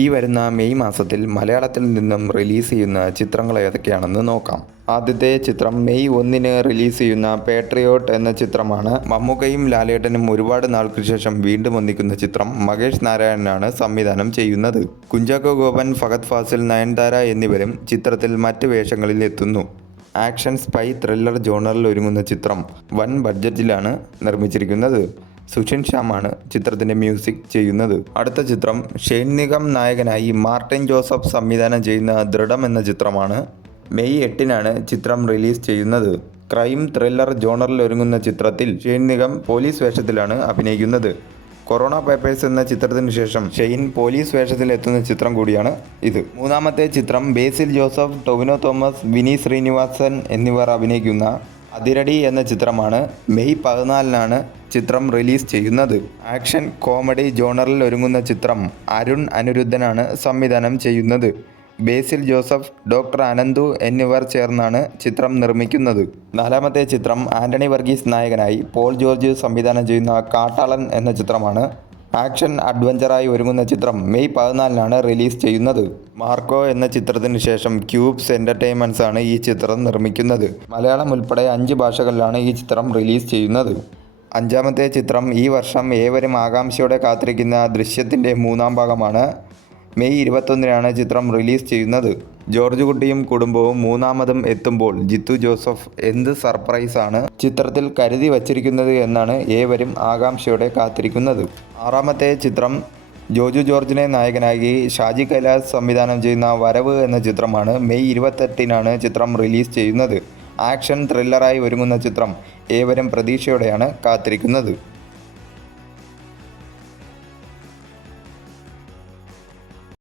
ഈ വരുന്ന മെയ് മാസത്തിൽ മലയാളത്തിൽ നിന്നും റിലീസ് ചെയ്യുന്ന ചിത്രങ്ങൾ ഏതൊക്കെയാണെന്ന് നോക്കാം. ആദ്യത്തെ ചിത്രം മെയ് 1 റിലീസ് ചെയ്യുന്ന പേട്രിയോട്ട് എന്ന ചിത്രമാണ്. മമ്മൂക്കയും ലാലേട്ടനും ഒരുപാട് നാൾക്ക് ശേഷം വീണ്ടും ഒന്നിക്കുന്ന ചിത്രം മഹേഷ് നാരായണനാണ് സംവിധാനം ചെയ്യുന്നത്. കുഞ്ചാക്കോ ബോബൻ, ഫഹദ് ഫാസിൽ, നയൻതാര എന്നിവരും ചിത്രത്തിൽ മറ്റ് വേഷങ്ങളിൽ എത്തുന്നു. ആക്ഷൻ, സ്പൈ, ത്രില്ലർ ജോണറിൽ ഒരുങ്ങുന്ന ചിത്രം വൻ ബഡ്ജറ്റിലാണ് നിർമ്മിച്ചിരിക്കുന്നത്. സുഷിൻ ശ്യാമാണ് ചിത്രത്തിൻ്റെ മ്യൂസിക് ചെയ്യുന്നത്. അടുത്ത ചിത്രം ഷെയ്ൻ നിഗം നായകനായി മാർട്ടിൻ ജോസഫ് സംവിധാനം ചെയ്യുന്ന ദൃഢം എന്ന ചിത്രമാണ്. മെയ് 8 ചിത്രം റിലീസ് ചെയ്യുന്നത്. ക്രൈം ത്രില്ലർ ജോണറിൽ ഒരുങ്ങുന്ന ചിത്രത്തിൽ ഷെയ്ൻ നിഗം പോലീസ് വേഷത്തിലാണ് അഭിനയിക്കുന്നത്. കൊറോണ പേപ്പേഴ്സ് എന്ന ചിത്രത്തിന് ശേഷം ഷെയ്ൻ പോലീസ് വേഷത്തിൽ എത്തുന്ന ചിത്രം കൂടിയാണ് ഇത്. മൂന്നാമത്തെ ചിത്രം ബേസിൽ ജോസഫ്, ടൊവിനോ തോമസ്, വിനീത് ശ്രീനിവാസൻ എന്നിവർ അഭിനയിക്കുന്ന അതിരടി എന്ന ചിത്രമാണ്. മെയ് 14 ചിത്രം റിലീസ് ചെയ്യുന്നത്. ആക്ഷൻ കോമഡി ജോണറിൽ ഒരുങ്ങുന്ന ചിത്രം അരുൺ അനിരുദ്ധനാണ് സംവിധാനം ചെയ്യുന്നത്. ബേസിൽ ജോസഫ്, ഡോക്ടർ അനന്തു എന്നിവർ ചേർന്നാണ് ചിത്രം നിർമ്മിക്കുന്നത്. നാലാമത്തെ ചിത്രം ആൻ്റണി വർഗീസ് നായകനായി പോൾ ജോർജ് സംവിധാനം ചെയ്യുന്ന കാട്ടാളൻ എന്ന ചിത്രമാണ്. ആക്ഷൻ അഡ്വഞ്ചറായി ഒരുങ്ങുന്ന ചിത്രം മെയ് 14 റിലീസ് ചെയ്യുന്നത്. മാർക്കോ എന്ന ചിത്രത്തിന് ശേഷം ക്യൂബ്സ് എൻ്റർടൈൻമെൻറ്റ്സ് ആണ് ഈ ചിത്രം നിർമ്മിക്കുന്നത്. മലയാളം ഉൾപ്പെടെ 5 ഭാഷകളിലാണ് ഈ ചിത്രം റിലീസ് ചെയ്യുന്നത്. അഞ്ചാമത്തെ ചിത്രം ഈ വർഷം ഏവരും ആകാംക്ഷയോടെ കാത്തിരിക്കുന്ന ദൃശ്യത്തിൻ്റെ 3ാം ഭാഗമാണ്. മെയ് 21 ചിത്രം റിലീസ് ചെയ്യുന്നത്. ജോർജ് കുട്ടിയും കുടുംബവും മൂന്നാമതും എത്തുമ്പോൾ ജിത്തു ജോസഫ് എന്ത് സർപ്രൈസാണ് ചിത്രത്തിൽ കരുതി വച്ചിരിക്കുന്നത് എന്നാണ് ഏവരും ആകാംക്ഷയോടെ കാത്തിരിക്കുന്നത്. ആറാമത്തെ ചിത്രം ജോജു ജോർജിനെ നായകനാക്കി ഷാജി കൈലാസ് സംവിധാനം ചെയ്യുന്ന വരവ് എന്ന ചിത്രമാണ്. മെയ് 28 ചിത്രം റിലീസ് ചെയ്യുന്നത്. ആക്ഷൻ ത്രില്ലറായി ഒരുങ്ങുന്ന ചിത്രം ഏവരും പ്രതീക്ഷയോടെയാണ് കാത്തിരിക്കുന്നത്.